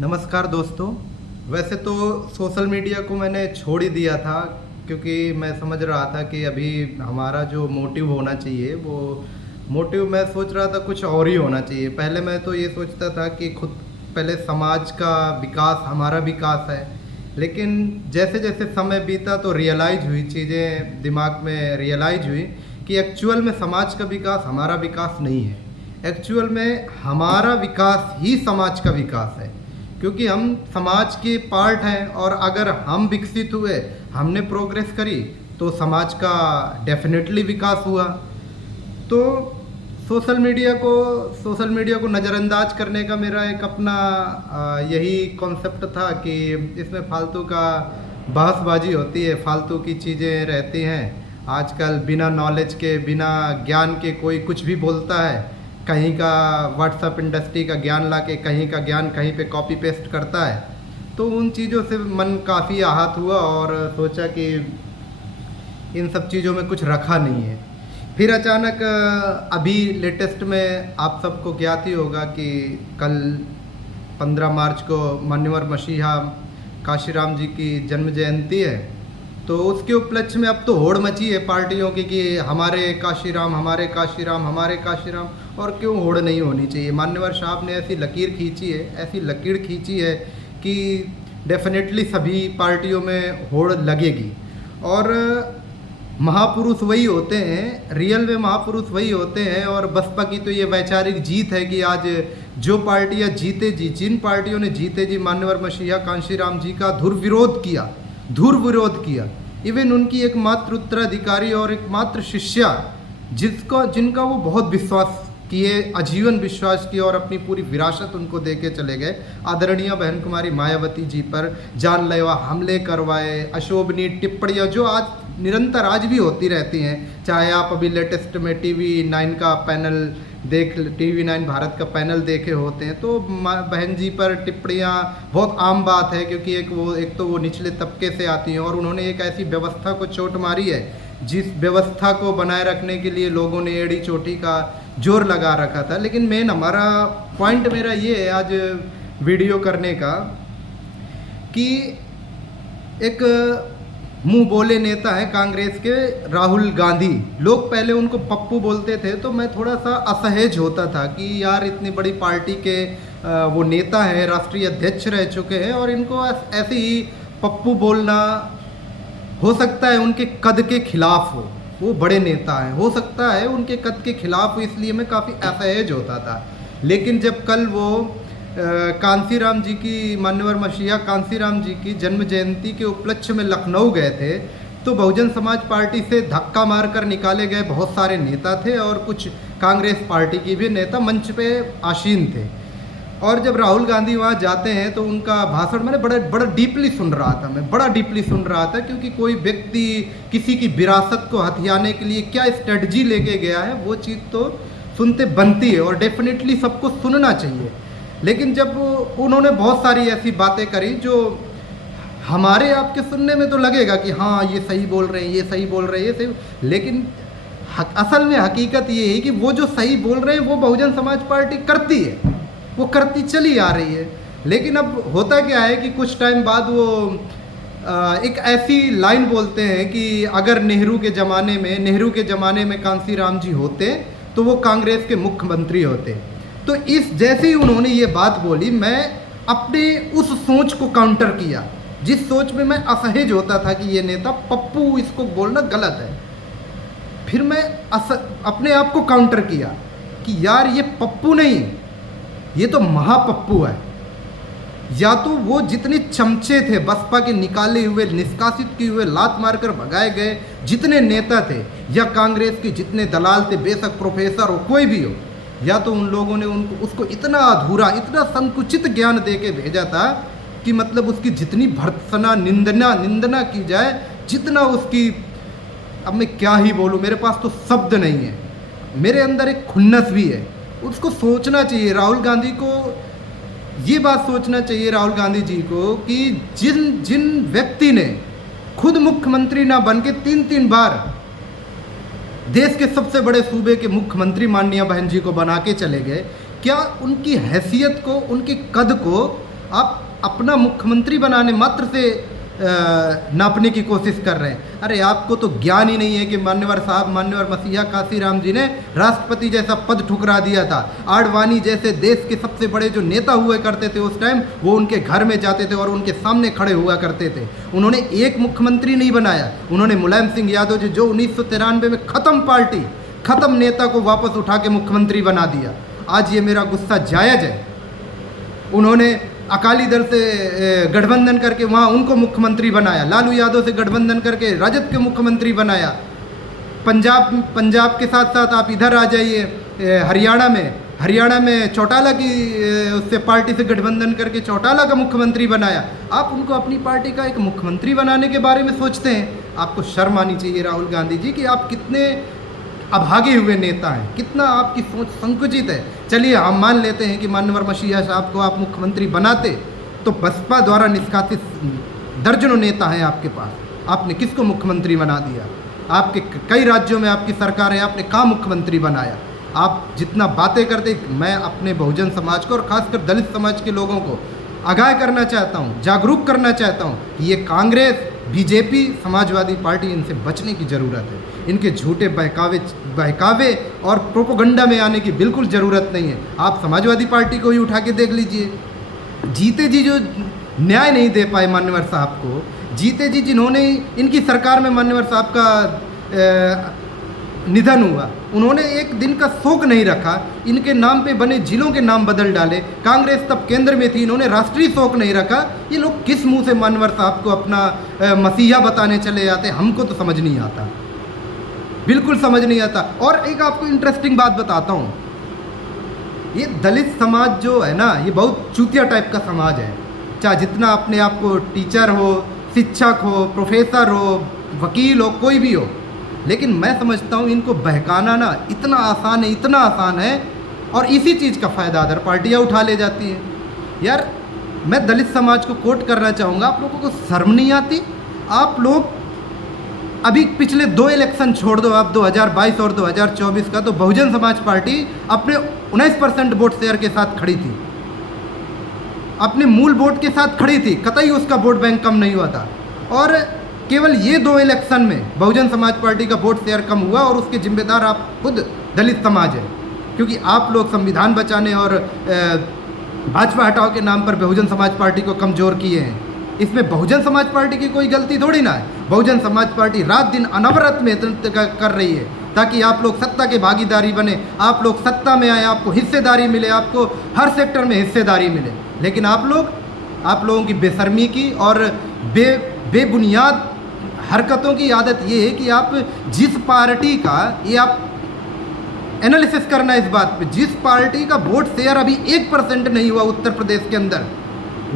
नमस्कार दोस्तों। वैसे तो सोशल मीडिया को मैंने छोड़ ही दिया था, क्योंकि मैं समझ रहा था कि अभी हमारा जो मोटिव होना चाहिए वो मोटिव मैं सोच रहा था कुछ और ही होना चाहिए। पहले मैं तो ये सोचता था कि खुद पहले समाज का विकास हमारा विकास है, लेकिन जैसे जैसे समय बीता तो रियलाइज हुई चीज़ें, दिमाग में रियलाइज हुई कि एक्चुअल में समाज का विकास हमारा विकास नहीं है। एक्चुअल में हमारा विकास ही समाज का विकास है, क्योंकि हम समाज के पार्ट हैं और अगर हम विकसित हुए, हमने प्रोग्रेस करी, तो समाज का डेफिनेटली विकास हुआ। तो सोशल मीडिया को नज़रअंदाज करने का मेरा एक अपना यही कॉन्सेप्ट था कि इसमें फालतू का बहसबाजी होती है, फालतू की चीज़ें रहती हैं। आजकल बिना नॉलेज के, बिना ज्ञान के कोई कुछ भी बोलता है। कहीं का व्हाट्सएप इंडस्ट्री का ज्ञान लाके कहीं का ज्ञान कहीं पे कॉपी पेस्ट करता है। तो उन चीज़ों से मन काफ़ी आहत हुआ और सोचा कि इन सब चीज़ों में कुछ रखा नहीं है। फिर अचानक अभी लेटेस्ट में आप सबको ज्ञात ही होगा कि कल 15 मार्च को मान्यवर मसीहा काशीराम जी की जन्म जयंती है। तो उसके उपलक्ष्य में अब तो होड़ मची है पार्टियों की कि हमारे काशीराम, हमारे काशीराम, हमारे काशीराम। और क्यों होड़ नहीं होनी चाहिए? मान्यवर साहब ने ऐसी लकीर खींची है, ऐसी लकीर खींची है कि डेफिनेटली सभी पार्टियों में होड़ लगेगी। और महापुरुष वही होते हैं, रियल में महापुरुष वही होते हैं। और बसपा की तो ये वैचारिक जीत है कि आज जो पार्टियां जीते जी, जिन पार्टियों ने जीते जी मान्यवर मसीहा कांशीराम जी का धुर विरोध किया। इवन उनकी एकमात्र उत्तराधिकारी और एकमात्र शिष्या जिनका वो बहुत विश्वास किए, आजीवन विश्वास किए और अपनी पूरी विरासत उनको दे के चले गए, आदरणीय बहन कुमारी मायावती जी पर जानलेवा हमले करवाए, अशोभनीय टिप्पणियाँ जो आज निरंतर आज भी होती रहती हैं। चाहे आप अभी लेटेस्ट में TV9 का पैनल TV9 भारत का पैनल देखे होते हैं, तो बहन जी पर टिप्पणियाँ बहुत आम बात है, क्योंकि एक तो वो निचले तबके से आती हैं और उन्होंने एक ऐसी व्यवस्था को चोट मारी है जिस व्यवस्था को बनाए रखने के लिए लोगों ने एड़ी चोटी का जोर लगा रखा था। लेकिन हमारा पॉइंट मेरा ये है आज वीडियो करने का कि एक मुंह बोले नेता है कांग्रेस के राहुल गांधी। लोग पहले उनको पप्पू बोलते थे, तो मैं थोड़ा सा असहज होता था कि यार इतनी बड़ी पार्टी के वो नेता हैं, राष्ट्रीय अध्यक्ष रह चुके हैं और इनको ऐसे ही पप्पू बोलना, हो सकता है उनके कद के खिलाफ हो, वो बड़े नेता हैं, हो सकता है उनके कद के खिलाफ हो, इसलिए मैं काफ़ी असहज होता था। लेकिन जब कल वो कांसीराम जी की, मान्यवर मसीहा कांसीराम जी की जन्म जयंती के उपलक्ष्य में लखनऊ गए थे, तो बहुजन समाज पार्टी से धक्का मारकर निकाले गए बहुत सारे नेता थे और कुछ कांग्रेस पार्टी की भी नेता मंच पे आसीन थे। और जब राहुल गांधी वहाँ जाते हैं तो उनका भाषण मैंने बड़ा डीपली सुन रहा था, मैं बड़ा डीपली सुन रहा था, क्योंकि कोई व्यक्ति किसी की विरासत को हथियाने के लिए क्या स्ट्रेटजी लेके गया है वो चीज़ तो सुनते बनती है और डेफिनेटली सबको सुनना चाहिए। लेकिन जब उन्होंने बहुत सारी ऐसी बातें करी जो हमारे आपके सुनने में तो लगेगा कि हाँ ये सही बोल रहे हैं, ये सही बोल रहे हैं, ये सही, लेकिन असल में हकीकत ये है कि वो जो सही बोल रहे हैं वो बहुजन समाज पार्टी करती है, वो करती चली आ रही है। लेकिन अब होता क्या है कि कुछ टाइम बाद वो एक ऐसी लाइन बोलते हैं कि अगर नेहरू के ज़माने में कांसीराम जी होते तो वो कांग्रेस के मुख्यमंत्री होते। तो इस जैसे ही उन्होंने ये बात बोली, मैं अपने उस सोच को काउंटर किया जिस सोच में मैं असहज होता था कि ये नेता पप्पू, इसको बोलना गलत है। फिर मैं अपने आप को काउंटर किया कि यार ये पप्पू नहीं, ये तो महापप्पू है। या तो वो जितने चमचे थे बसपा के निकाले हुए, निष्कासित किए हुए, लात मारकर भगाए गए जितने नेता थे, या कांग्रेस के जितने दलाल थे, बेशक प्रोफेसर हो कोई भी हो, या तो उन लोगों ने उसको इतना अधूरा, इतना संकुचित ज्ञान दे के भेजा था कि मतलब उसकी जितनी भर्त्सना, निंदना की जाए, जितना उसकी, अब मैं क्या ही बोलूँ, मेरे पास तो शब्द नहीं है। मेरे अंदर एक खुन्नस भी है। उसको सोचना चाहिए राहुल गांधी को, ये बात सोचना चाहिए राहुल गांधी जी को कि जिन व्यक्ति ने खुद मुख्यमंत्री ना बन के 3-3 बार देश के सबसे बड़े सूबे के मुख्यमंत्री माननीय बहन जी को बना के चले गए, क्या उनकी हैसियत को, उनके कद को आप अपना मुख्यमंत्री बनाने मात्र से नापने की कोशिश कर रहे हैं। अरे आपको तो ज्ञान ही नहीं है कि मान्यवर मसीहा काशीराम जी ने राष्ट्रपति जैसा पद ठुकरा दिया था। आडवाणी जैसे देश के सबसे बड़े जो नेता हुए करते थे उस टाइम, वो उनके घर में जाते थे और उनके सामने खड़े हुआ करते थे। उन्होंने एक मुख्यमंत्री नहीं बनाया, उन्होंने मुलायम सिंह यादव जो 1993 में खत्म नेता को वापस उठा के मुख्यमंत्री बना दिया। आज ये मेरा गुस्सा जायज़ है। उन्होंने अकाली दल से गठबंधन करके वहाँ उनको मुख्यमंत्री बनाया, लालू यादव से गठबंधन करके राजद के मुख्यमंत्री बनाया। पंजाब के साथ साथ आप इधर आ जाइए हरियाणा में चौटाला की उससे पार्टी से गठबंधन करके चौटाला का मुख्यमंत्री बनाया। आप उनको अपनी पार्टी का एक मुख्यमंत्री बनाने के बारे में सोचते हैं। आपको शर्म आनी चाहिए राहुल गांधी जी कि आप कितने अभागे हुए नेता हैं, कितना आपकी सोच संकुचित है। चलिए हम मान लेते हैं कि मान्यवर मसीहा साहब को आप मुख्यमंत्री बनाते तो बसपा द्वारा निष्कासित दर्जनों नेता हैं आपके पास, आपने किसको मुख्यमंत्री बना दिया? आपके कई राज्यों में आपकी सरकार है, आपने कहाँ मुख्यमंत्री बनाया? आप जितना बातें करते, मैं अपने बहुजन समाज को और खासकर दलित समाज के लोगों को आगाह करना चाहता हूँ, जागरूक करना चाहता हूँ कि ये कांग्रेस, बीजेपी, समाजवादी पार्टी, इनसे बचने की ज़रूरत है। इनके झूठे बहकावे और प्रोपोगंडा में आने की बिल्कुल ज़रूरत नहीं है। आप समाजवादी पार्टी को ही उठा के देख लीजिए। जीते जी जो न्याय नहीं दे पाए मान्यवर साहब को, जीते जी जिन्होंने इनकी सरकार में मान्यवर साहब का निधन हुआ, उन्होंने एक दिन का शोक नहीं रखा, इनके नाम पे बने जिलों के नाम बदल डाले। कांग्रेस तब केंद्र में थी, इन्होंने राष्ट्रीय शोक नहीं रखा। ये लोग किस मुंह से मान्यवर साहब को अपना मसीहा बताने चले जाते, हमको तो समझ नहीं आता, बिल्कुल समझ नहीं आता। और एक आपको इंटरेस्टिंग बात बताता हूँ, ये दलित समाज जो है ना, ये बहुत चूतिया टाइप का समाज है। चाहे जितना अपने आप को टीचर हो, शिक्षक हो, प्रोफेसर हो, वकील हो, कोई भी हो, लेकिन मैं समझता हूँ इनको बहकाना ना इतना आसान है और इसी चीज़ का फ़ायदा अदर पार्टियाँ उठा ले जाती हैं। यार मैं दलित समाज को कोट करना चाहूँगा, आप लोगों को शर्म नहीं आती? आप लोग अभी पिछले 2 इलेक्शन छोड़ दो, आप 2022 और 2024 का, तो बहुजन समाज पार्टी अपने 19% वोट शेयर के साथ खड़ी थी, अपने मूल वोट के साथ खड़ी थी, कतई उसका वोट बैंक कम नहीं हुआ था। और केवल ये 2 इलेक्शन में बहुजन समाज पार्टी का वोट शेयर कम हुआ और उसके जिम्मेदार आप खुद दलित समाज है, क्योंकि आप लोग संविधान बचाने और भाजपा हटाओ के नाम पर बहुजन समाज पार्टी को कमज़ोर किए हैं। इसमें बहुजन समाज पार्टी की कोई गलती थोड़ी ना है। बहुजन समाज पार्टी रात दिन अनवरत मेहनत कर रही है ताकि आप लोग सत्ता के भागीदारी बने, आप लोग सत्ता में आए, आपको हिस्सेदारी मिले, आपको हर सेक्टर में हिस्सेदारी मिले। लेकिन आप लोगों की बेशर्मी की और बेबुनियाद हरकतों की आदत ये है कि आप जिस पार्टी का, ये आप एनालिसिस करना इस बात पे, जिस पार्टी का वोट शेयर अभी 1% नहीं हुआ उत्तर प्रदेश के अंदर,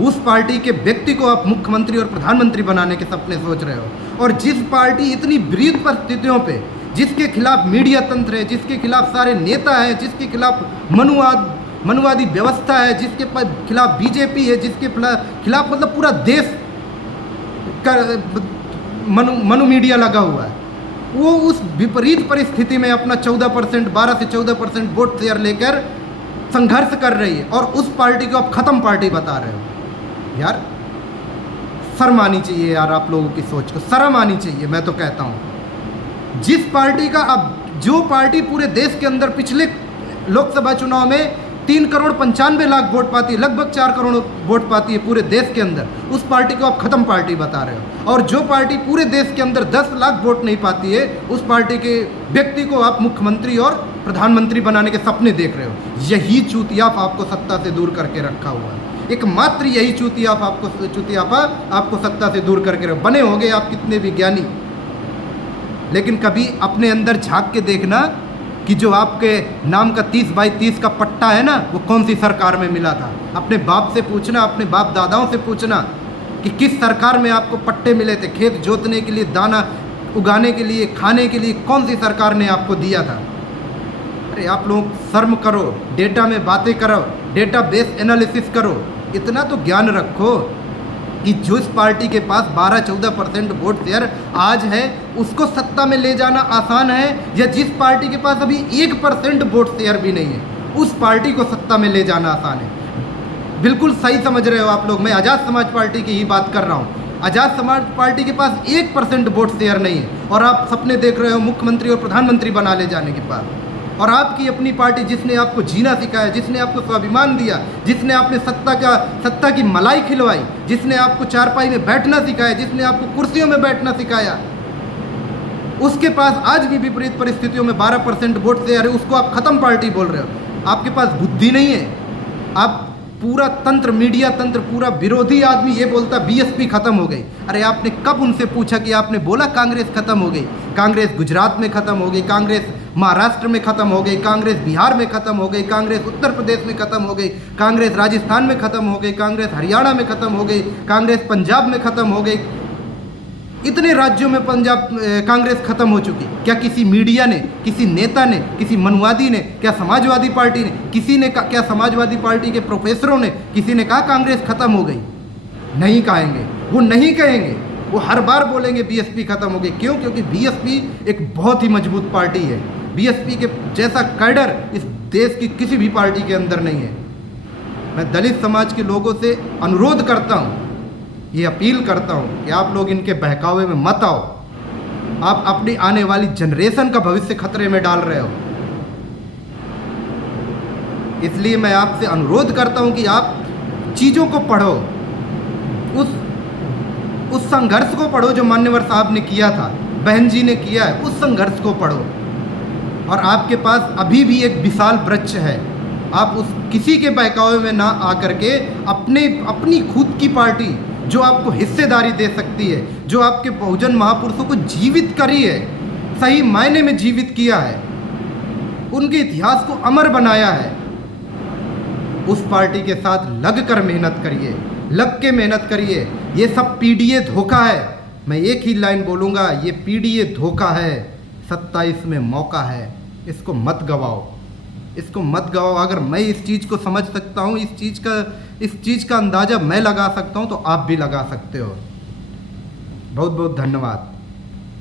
उस पार्टी के व्यक्ति को आप मुख्यमंत्री और प्रधानमंत्री बनाने के सपने सोच रहे हो। और जिस पार्टी इतनी विपरीत परिस्थितियों पे, जिसके खिलाफ मीडिया तंत्र है, जिसके खिलाफ सारे नेता हैं, जिसके खिलाफ मनुवादी व्यवस्था है, जिसके खिलाफ बीजेपी है, जिसके खिलाफ मतलब पूरा देश मनु मीडिया लगा हुआ है, वो उस विपरीत परिस्थिति में अपना 14%, 12 से 14% वोट शेयर लेकर संघर्ष कर रही है और उस पार्टी को आप ख़त्म पार्टी बता रहे हो। यार शर्म आनी चाहिए यार, आप लोगों की सोच को शर्म आनी चाहिए। मैं तो कहता हूँ जिस पार्टी का, अब जो पार्टी पूरे देश के अंदर पिछले लोकसभा चुनाव में 3,95,00,000 वोट पाती है, लगभग 4 करोड़ वोट पाती है पूरे देश के अंदर, उस पार्टी को आप ख़त्म पार्टी बता रहे हो। और जो पार्टी पूरे देश के अंदर 10 लाख वोट नहीं पाती है, उस पार्टी के व्यक्ति को आप मुख्यमंत्री और प्रधानमंत्री बनाने के सपने देख रहे हो। यही चूतियाप आपको सत्ता से दूर करके रखा हुआ है, एकमात्र यही चूतियाप आपको सत्ता से दूर करके बने होंगे आप कितने भी ज्ञानी, लेकिन कभी अपने अंदर झांक के देखना कि जो आपके नाम का 30/30 का पट्टा है ना, वो कौन सी सरकार में मिला था। अपने बाप से पूछना, अपने बाप दादाओं से पूछना कि किस सरकार में आपको पट्टे मिले थे, खेत जोतने के लिए, दाना उगाने के लिए, खाने के लिए, कौन सी सरकार ने आपको दिया था। अरे आप लोग शर्म करो, डेटा में बातें करो, डेटा बेस एनालिसिस करो, इतना तो ज्ञान रखो कि जिस पार्टी के पास 12-14% वोट शेयर आज है उसको सत्ता में ले जाना आसान है, या जिस पार्टी के पास अभी 1% वोट शेयर भी नहीं है उस पार्टी को सत्ता में ले जाना आसान है। बिल्कुल सही समझ रहे हो आप लोग। मैं आज़ाद समाज पार्टी की ही बात कर रहा हूँ। आज़ाद समाज पार्टी के पास 1% वोट शेयर नहीं है और आप सपने देख रहे हो मुख्यमंत्री और प्रधानमंत्री बना ले जाने के बाद। और आपकी अपनी पार्टी जिसने आपको जीना सिखाया, जिसने आपको स्वाभिमान दिया, जिसने आपने सत्ता की मलाई खिलवाई, जिसने आपको चारपाई में बैठना सिखाया, जिसने आपको कुर्सियों में बैठना सिखाया, उसके पास आज भी विपरीत परिस्थितियों में 12% वोट शेयर है। उसको आप खत्म पार्टी बोल रहे हो। आपके पास बुद्धि नहीं है। आप पूरा तंत्र, मीडिया तंत्र, पूरा विरोधी आदमी ये बोलता बीएसपी खत्म हो गई। अरे आपने कब उनसे पूछा कि आपने बोला कांग्रेस खत्म हो गई? कांग्रेस गुजरात में खत्म हो गई, कांग्रेस महाराष्ट्र में खत्म हो गई, कांग्रेस बिहार में खत्म हो गई, कांग्रेस उत्तर प्रदेश में खत्म हो गई, कांग्रेस राजस्थान में खत्म हो गई, कांग्रेस हरियाणा में खत्म हो गई, कांग्रेस पंजाब में खत्म हो गई। इतने राज्यों में कांग्रेस खत्म हो चुकी। क्या किसी मीडिया ने, किसी नेता ने, किसी मनवादी ने, क्या समाजवादी पार्टी ने, किसी ने क्या समाजवादी पार्टी के प्रोफेसरों ने किसी ने कहा कांग्रेस खत्म हो गई? नहीं कहेंगे, वो नहीं कहेंगे। वो हर बार बोलेंगे बीएसपी खत्म हो गई। क्यों? क्योंकि बीएसपी एक बहुत ही मजबूत पार्टी है। बीएसपी के जैसा कैडर इस देश की किसी भी पार्टी के अंदर नहीं है। मैं दलित समाज के लोगों से अनुरोध करता हूँ, ये अपील करता हूँ कि आप लोग इनके बहकावे में मत आओ। आप अपनी आने वाली जनरेशन का भविष्य खतरे में डाल रहे हो। इसलिए मैं आपसे अनुरोध करता हूँ कि आप चीज़ों को पढ़ो, उस संघर्ष को पढ़ो जो मान्यवर साहब ने किया था, बहन जी ने किया है, उस संघर्ष को पढ़ो। और आपके पास अभी भी एक विशाल वृक्ष है। आप उस किसी के बहकावे में ना आकर के अपनी खुद की पार्टी जो आपको हिस्सेदारी दे सकती है, जो आपके बहुजन महापुरुषों को जीवित करी है, सही मायने में जीवित किया है, उनके इतिहास को अमर बनाया है, उस पार्टी के साथ लग कर मेहनत करिए, लग के मेहनत करिए। ये सब पीडीए धोखा है। मैं एक ही लाइन बोलूँगा, ये पीडीए धोखा है। 27 में मौका है, इसको मत गवाओ, इसको मत गवाओ। अगर मैं इस चीज़ को समझ सकता हूँ, इस चीज़ का अंदाज़ा मैं लगा सकता हूँ, तो आप भी लगा सकते हो। बहुत बहुत धन्यवाद।